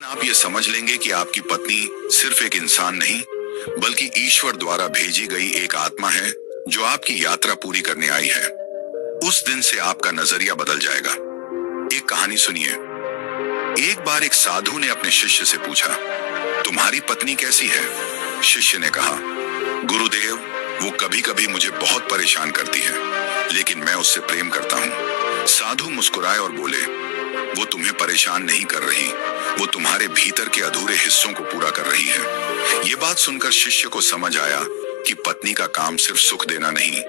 आप ये समझ लेंगे कि आपकी पत्नी सिर्फ एक इंसान नहीं, बल्कि ईश्वर द्वारा भेजी गई एक आत्मा है जो आपकी यात्रा पूरी करने आई है। उस दिन से आपका नजरिया बदल जाएगा। एक कहानी सुनिए। एक बार एक साधु ने अपने शिष्य से पूछा, तुम्हारी पत्नी कैसी है? शिष्य ने कहा, गुरुदेव, वो कभी कभी मुझे बहुत परेशान करती है, लेकिन मैं उससे प्रेम करता हूँ। साधु मुस्कुराए और बोले, वो तुम्हें परेशान नहीं कर रही, वो तुम्हारे भीतर के अधूरे हिस्सों को पूरा कर रही है। ये बात सुनकर शिष्य को समझ आया कि पत्नी का काम सिर्फ सुख देना नहीं,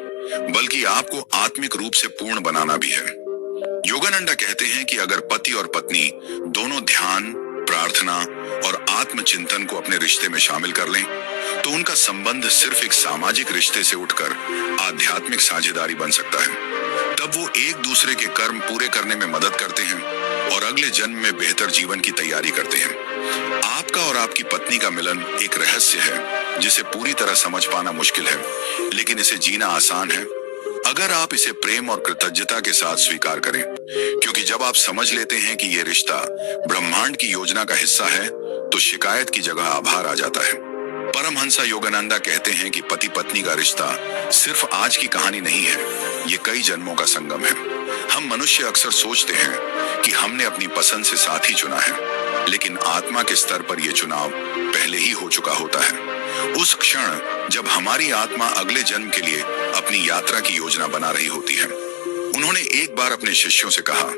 बल्कि आपको आत्मिक रूप से पूर्ण बनाना भी है। योगानंदा कहते हैं कि अगर पति और पत्नी दोनों ध्यान, प्रार्थना और आत्मचिंतन को अपने रिश्ते में शामिल कर लें, तो उनका संबंध सिर्फ एक सामाजिक रिश्ते से उठकर आध्यात्मिक साझेदारी बन सकता है। तब वो एक दूसरे के कर्म पूरे करने में मदद करते हैं और अगले जन्म में बेहतर जीवन की तैयारी करते हैं। आपका और आपकी पत्नी का मिलन एक रहस्य है जिसे पूरी तरह समझ पाना मुश्किल है, लेकिन इसे जीना आसान है अगर आप इसे प्रेम और कृतज्ञता के साथ स्वीकार करें। क्योंकि जब आप समझ लेते हैं कि ये रिश्ता ब्रह्मांड की योजना का हिस्सा है, तो शिकायत की जगह आभार आ जाता है। परमहंसा योगानंदा कहते हैं कि पति पत्नी का रिश्ता सिर्फ आज की कहानी नहीं है, ये कई जन्मों का संगम है। हम मनुष्य अक्सर सोचते हैं कि हमने अपनी पसंद से साथी चुना है, लेकिन आत्मा के स्तर पर यह चुनाव पहले ही हो चुका होता है। उस क्षण जब हमारी आत्मा अगले जन्म के लिए अपनी यात्रा की योजना बना रही होती है। उन्होंने एक बार अपने शिष्यों से कहा,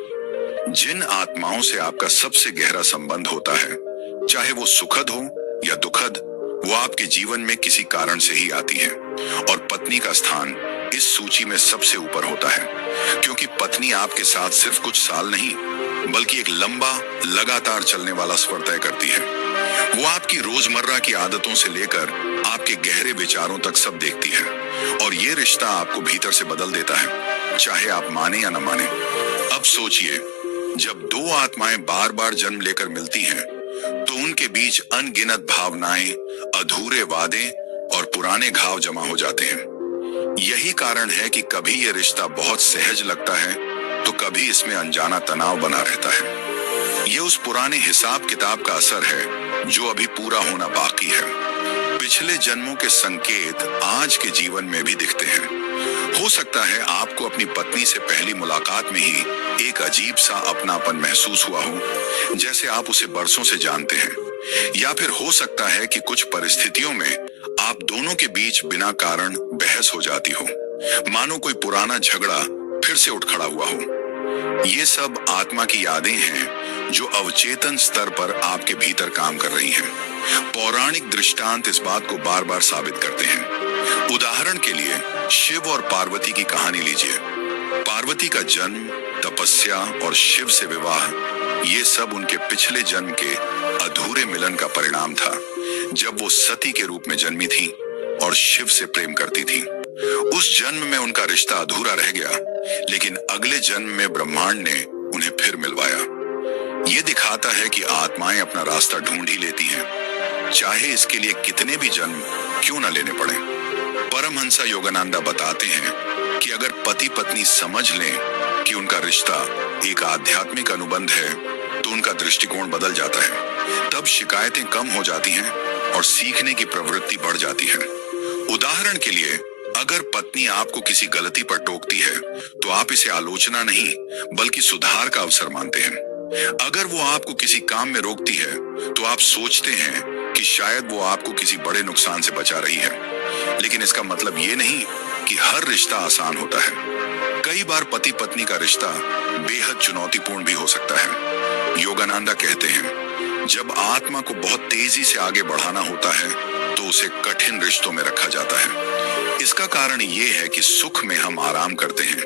जिन आत्माओं से आपका सबसे गहरा संबंध होता है, चाहे वो सुखद हो या दुखद, वो आपके जीवन में किसी कारण से ही आती है, और पत्नी का स्थान इस सूची में सबसे ऊपर होता है। क्योंकि पत्नी आपके साथ सिर्फ कुछ साल नहीं, बल्कि एक लंबा लगातार चलने वाला सफर तय करती है। वो आपकी रोजमर्रा की आदतों से लेकर आपके गहरे विचारों तक सब देखती है, और ये रिश्ता आपको भीतर से बदल देता है, चाहे आप माने या न माने। अब सोचिए, जब दो आत्माएं बार बार जन्म लेकर मिलती हैं, तो उनके बीच अनगिनत भावनाएं, अधूरे वादे और पुराने घाव जमा हो जाते हैं। यही कारण है कि कभी ये रिश्ता बहुत सहज लगता है, तो कभी इसमें अनजाना तनाव बना रहता है। ये उस पुराने हिसाब किताब का असर है जो अभी पूरा होना बाकी है। पिछले जन्मों के संकेत आज के जीवन में भी दिखते हैं। हो सकता है आपको अपनी पत्नी से पहली मुलाकात में ही एक अजीब सा अपनापन महसूस हुआ हो, जैसे आप उसे बरसों से जानते हैं। या फिर हो सकता है कि कुछ परिस्थितियों में आप दोनों के बीच बिना कारण बहस हो जाती हो, मानो कोई पुराना झगड़ा फिर से उठ खड़ा हुआ हो। ये सब आत्मा की यादें हैं जो अवचेतन स्तर पर आपके भीतर काम कर रही हैं। पौराणिक दृष्टांत इस बात को बार बार साबित करते हैं। उदाहरण के लिए शिव और पार्वती की कहानी लीजिए। पार्वती का जन्म, तपस्या और शिव से विवाह, ये सब उनके पिछले जन्म के अधूरे मिलन का परिणाम था, जब वो सती के रूप में जन्मी थी और शिव से प्रेम करती थी। उस जन्म में उनका रिश्ता अधूरा रह गया, लेकिन अगले जन्म में ब्रह्मांड ने उन्हें फिर मिलवाया। ये दिखाता है कि आत्माएं अपना रास्ता ढूंढ ही लेती हैं, चाहे इसके लिए कितने भी जन्म क्यों न लेने पड़े। परमहंसा योगानंदा बताते हैं कि अगर पति पत्नी समझ लें कि उनका रिश्ता एक आध्यात्मिक अनुबंध है, तो उनका दृष्टिकोण बदल जाता है। तब शिकायतें कम हो जाती हैं और सीखने की प्रवृत्ति बढ़ जाती है। उदाहरण के लिए, अगर पत्नी आपको किसी गलती पर टोकती है, तो आप इसे आलोचना नहीं, बल्कि सुधार का अवसर मानते हैं। अगर वो आपको किसी काम में रोकती है, तो आप सोचते हैं कि शायद वो आपको किसी बड़े नुकसान से बचा रही है। लेकिन इसका मतलब ये नहीं कि हर रिश्ता आसान होता है। कई बार पति पत्नी का रिश्ता बेहद चुनौतीपूर्ण भी हो सकता है। योगानंदा कहते हैं, जब आत्मा को बहुत तेजी से आगे बढ़ाना होता है, तो उसे कठिन रिश्तों में रखा जाता है। इसका कारण ये है कि सुख में हम आराम करते हैं,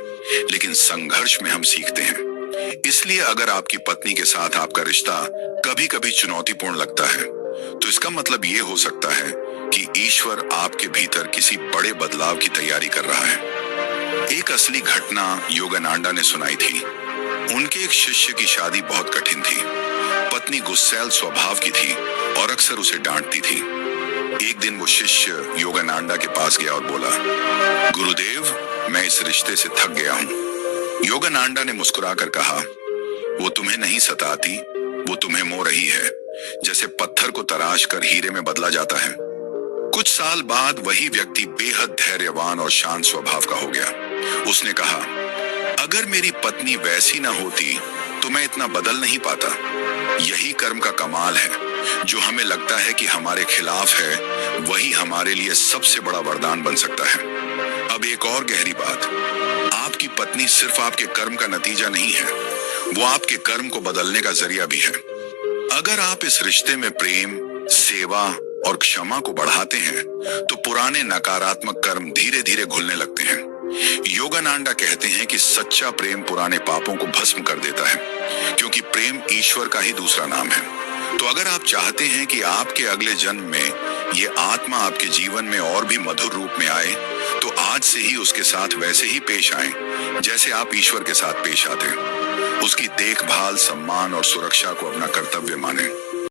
लेकिन संघर्ष में हम सीखते हैं। इसलिए अगर आपकी पत्नी के साथ आपका रिश्ता कभी कभी चुनौतीपूर्ण लगता है, तो इसका मतलब ये हो सकता है कि ईश्वर आपके भीतर किसी बड़े बदलाव की तैयारी कर रहा है। एक असली घटना योगानंदा ने सुनाई थी। उनके एक शिष्य की शादी बहुत कठिन थी। पत्नी गुस्सैल स्वभाव की थी और अक्सर उसे डांटती थी। एक दिन वो शिष्य योगानंदा के पास गया और बोला, गुरुदेव, मैं इस रिश्ते से थक गया हूँ। योगानंदा ने मुस्कुराकर कहा, वो तुम्हें नहीं सताती, वो तुम्हें मोह रही है, जैसे पत्थर को तराश कर हीरे में बदला जाता है। कुछ साल बाद वही व्यक्ति बेहद धैर्यवान और शांत स्वभाव का हो गया। उसने कहा, अगर मेरी पत्नी वैसी ना होती तो मैं इतना बदल नहीं पाता। यही कर्म का कमाल है, जो हमें लगता है कि हमारे खिलाफ है, वही हमारे लिए सबसे बड़ा वरदान बन सकता है। अब एक और गहरी बात, आपकी पत्नी सिर्फ आपके कर्म का नतीजा नहीं है, वो आपके कर्म को बदलने का जरिया भी है। अगर आप इस रिश्ते में प्रेम, सेवा और क्षमा को बढ़ाते हैं तो पुराने नकारात्मक कर्म धीरे धीरे घुलने लगते हैं। योगानंदा कहते हैं कि सच्चा प्रेम पुराने पापों को भस्म कर देता है, क्योंकि प्रेम ईश्वर का ही दूसरा नाम है। तो अगर आप चाहते हैं कि आपके अगले जन्म में ये आत्मा आपके जीवन में और भी मधुर रूप में आए, तो आज से ही उसके साथ वैसे ही पेश आएं जैसे आप ईश्वर के साथ पेश आते हैं। उसकी देखभाल, सम्मान और सुरक्षा को अपना कर्तव्य मानें।